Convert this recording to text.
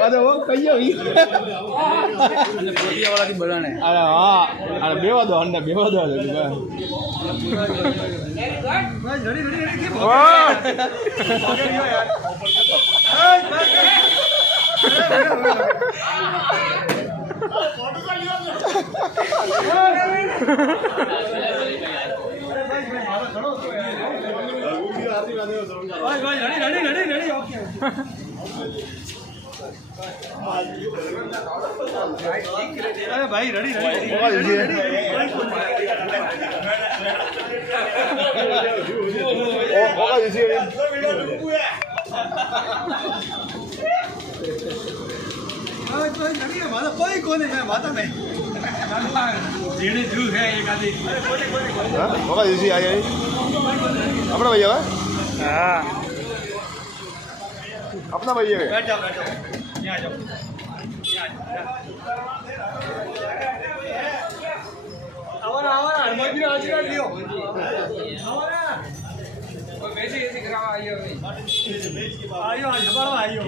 अरे वो कहियो वाला की बोला ने अरे हां अरे बेवा दो अंडा बेवा दो बस रेडी रेडी वाह यार फोटो कर लियो भाई रेडी रेडी रेडी ओके अरे भाई रेडी रेडी होगा इसी माता कोई कोने में माता नहीं जीने जू है एक आदमी होगा इसी आ गई अपना भैया हां अपना भैया बैठ जाओ यहाँ आ जाओ आवारा आवारा मजबूर आजरा लियो आवारा वो वैसे ऐसे करावा आइयो आइयो आज हमारा आइयो